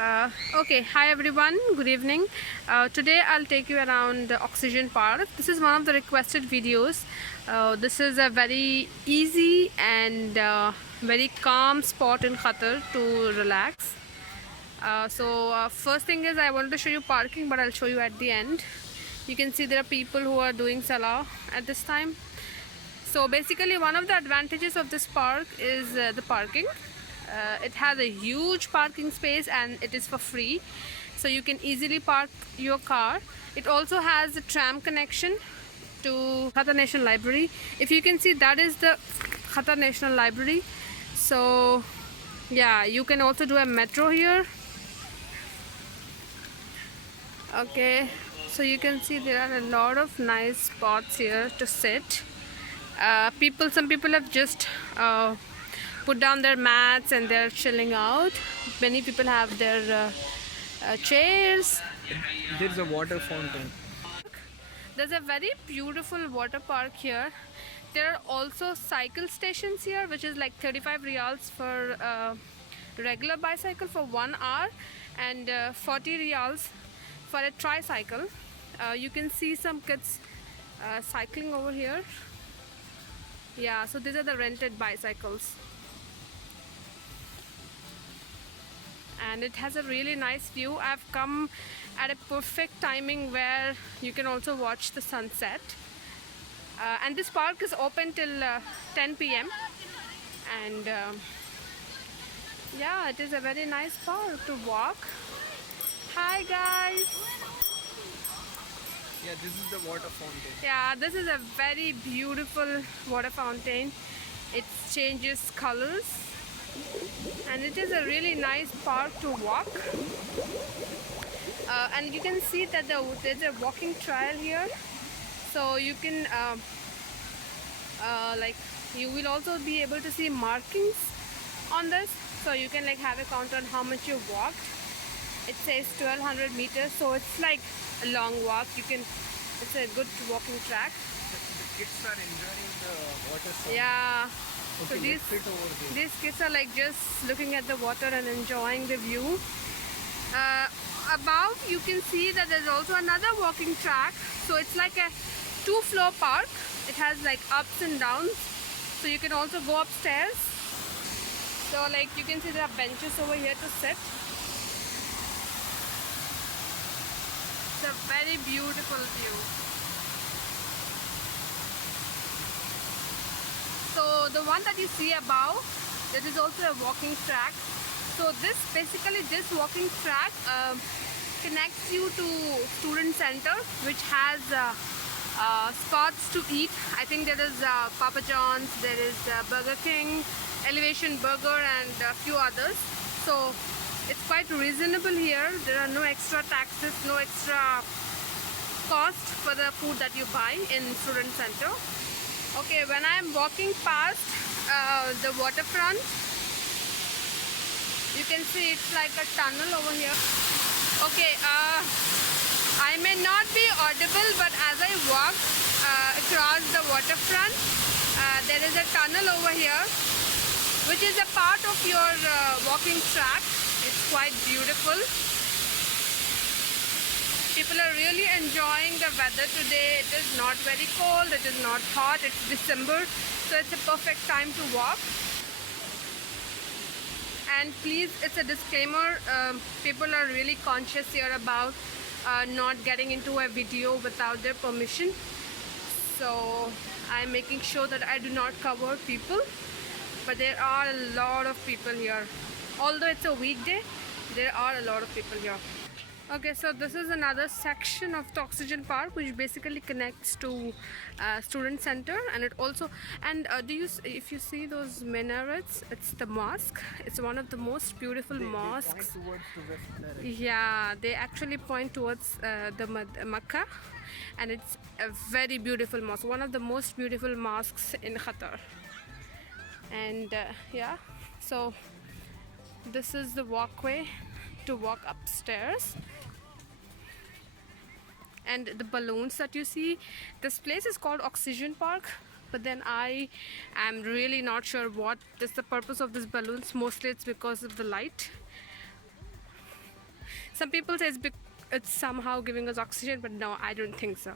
Okay, hi everyone, good evening. Today I'll take you around Oxygen Park. This is one of the requested videos. This is a very easy and very calm spot in Qatar to relax. First thing is I wanted to show you parking, but I'll show you at the end. You can see there are people who are doing salah at this time. So basically one of the advantages of this park is the parking. It has a huge parking space and it is for free, so you can easily park your car. It also has a tram connection to Qatar National Library. If you can see, that is the Qatar National Library. So yeah, you can also do a metro here. Okay, so you can see there are a lot of nice spots here to sit. Some people have just put down their mats and they're chilling out. Many people have their chairs. There's a water fountain. There's a very beautiful water park here. There are also cycle stations here, which is like 35 riyals for regular bicycle for 1 hour, and 40 riyals for a tricycle. You can see some kids cycling over here. Yeah, so these are the rented bicycles. And it has a really nice view. I've come at a perfect timing where you can also watch the sunset. And this park is open till 10 p.m. And yeah, it is a very nice park to walk. Hi guys. Yeah, this is the water fountain. Yeah, this is a very beautiful water fountain. It changes colors and it is a really nice park to walk. And you can see that there's a walking trail here, so you can like you will also be able to see markings on this, so you can like have a count on how much you walked. It says 1200 meters, so it's like a long walk. It's a good walking track. The kids are enjoying the water sound. Yeah. Okay, So let's sit over there. these kids are like just looking at the water and enjoying the view. Above you can see that there's also another walking track. So it's like a 2-floor park. It has like ups and downs. So you can also go upstairs. So like you can see there are benches over here to sit. It's a very beautiful view. So the one that you see above, that is also a walking track. So this walking track connects you to Student Center, which has spots to eat. I think there is Papa John's, there is Burger King, Elevation Burger, and a few others. So it's quite reasonable here. There are no extra taxes, no extra cost for the food that you buy in Student Center. Okay, when I'm walking past the waterfront, you can see it's like a tunnel over here. Okay, I may not be audible, but as I walk across the waterfront, there is a tunnel over here, which is a part of your walking track. It's quite beautiful. People are really enjoying the weather today. It is not very cold, it is not hot, it's December, so it's a perfect time to walk. And please, it's a disclaimer, people are really conscious here about not getting into a video without their permission. So I'm making sure that I do not cover people, but there are a lot of people here. Although it's a weekday, there are a lot of people here. Okay, so this is another section of the Oxygen Park, which basically connects to Student Center, and it also if you see those minarets, it's the mosque. It's one of the most beautiful mosques. They point towards the west direction. Yeah, they actually point towards the Makkah, and it's a very beautiful mosque, one of the most beautiful mosques in Qatar. And yeah, so this is the walkway to walk upstairs. And the balloons that you see, this place is called Oxygen Park, but then I am really not sure what is the purpose of these balloons. Mostly it's because of the light. Some people say it's somehow giving us oxygen, but no, I don't think so.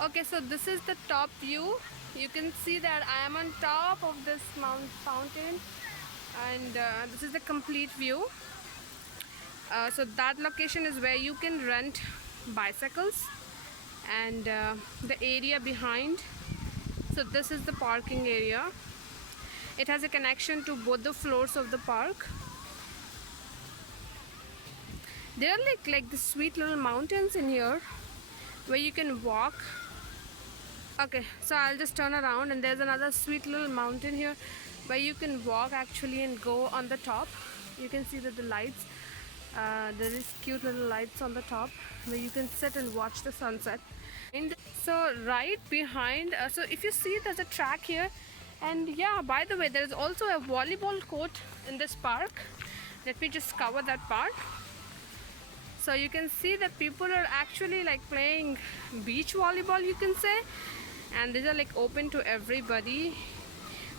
Okay, so this is the top view. You can see that I am on top of this fountain, and this is the complete view. So that location is where you can rent bicycles, and the area behind. So this is the parking area. It has a connection to both the floors of the park. There are like the sweet little mountains in here where you can walk. Okay, so I'll just turn around, and there's another sweet little mountain here where you can walk actually and go on the top. You can see that the lights, there is cute little lights on the top where you can sit and watch the sunset. And so right behind, so if you see, there's a track here, and yeah, by the way, there is also a volleyball court in this park. Let me just cover that part. So you can see that people are actually like playing beach volleyball, you can say, and these are like open to everybody.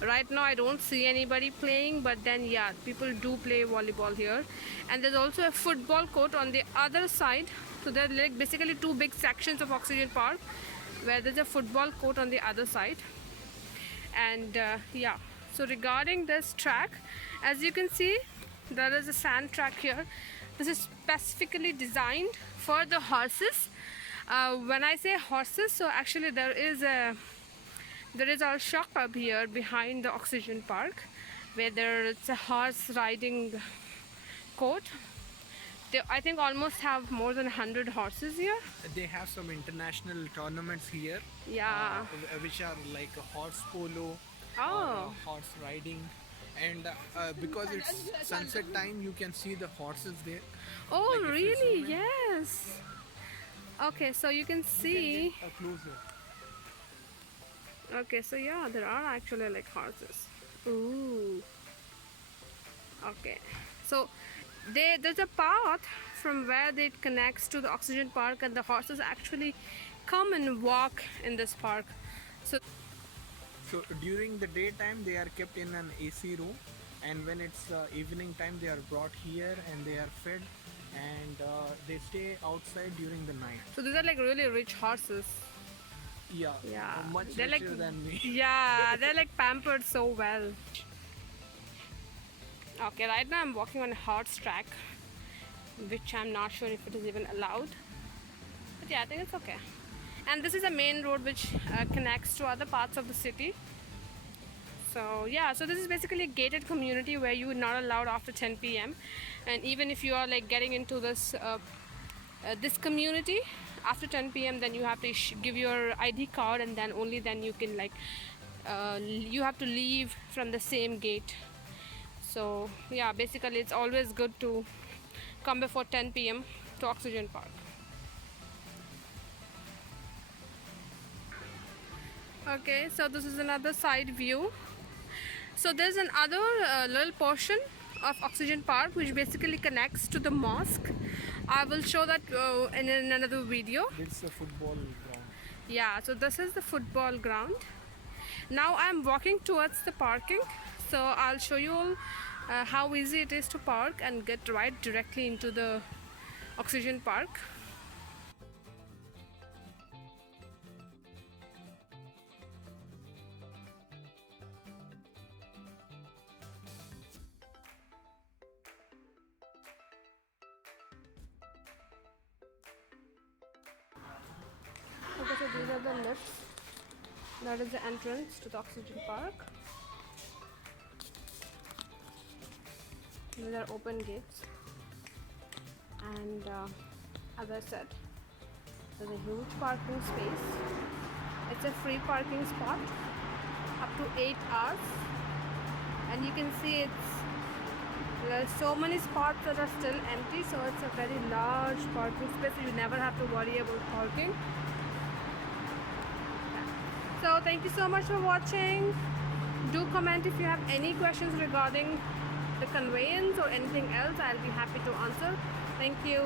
Right now I don't see anybody playing, but then yeah, people do play volleyball here. And there's also a football court on the other side. So there are like basically two big sections of Oxygen Park where there's a football court on the other side. And yeah, so regarding this track, as you can see, there is a sand track here. This is specifically designed for the horses. When I say horses, so actually there is our shop up here behind the Oxygen Park, where there's a horse riding court. They, I think, almost have more than 100 horses here. They have some international tournaments here. Yeah. Which are like a horse polo, Oh. horse riding, and because it's sunset time, you can see the horses there. Oh, Like if you really? zoom in. Yes. Okay, so you can see. Get closer. Okay, so yeah, there are actually like horses. Ooh. Okay, so there's a path from where it connects to the Oxygen Park, and the horses actually come and walk in this park. So So during the daytime, they are kept in an AC room, and when it's evening time, they are brought here and they are fed, and they stay outside during the night. so these are like really rich horses. Yeah, Yeah, much they're richer like than me. yeah, they're like pampered so well. Okay, right now I'm walking on a horse track, which I'm not sure if it is even allowed. But yeah, I think it's okay. And this is a main road which connects to other parts of the city. So yeah, so this is basically a gated community where you are not allowed after 10 p.m. And even if you are like getting into this this community after 10 p.m., then you have to give your ID card, and then only then you can like you have to leave from the same gate. So yeah, basically it's always good to come before 10 p.m. to Oxygen Park. Okay, so this is another side view. So there's another little portion of Oxygen Park which basically connects to the mosque. I will show that in another video. It's a football ground. Yeah, so this is the football ground. Now I'm walking towards the parking, so I'll show you all how easy it is to park and get right directly into the Oxygen Park. Okay, so these are the lifts. That is the entrance to the Oxygen Park. These are open gates. And as I said, there's a huge parking space. It's a free parking spot up to 8 hours. And you can see there are so many spots that are still empty, so it's a very large parking space. You never have to worry about parking. So thank you so much for watching. Do comment if you have any questions regarding the conveyance or anything else. I'll be happy to answer. Thank you.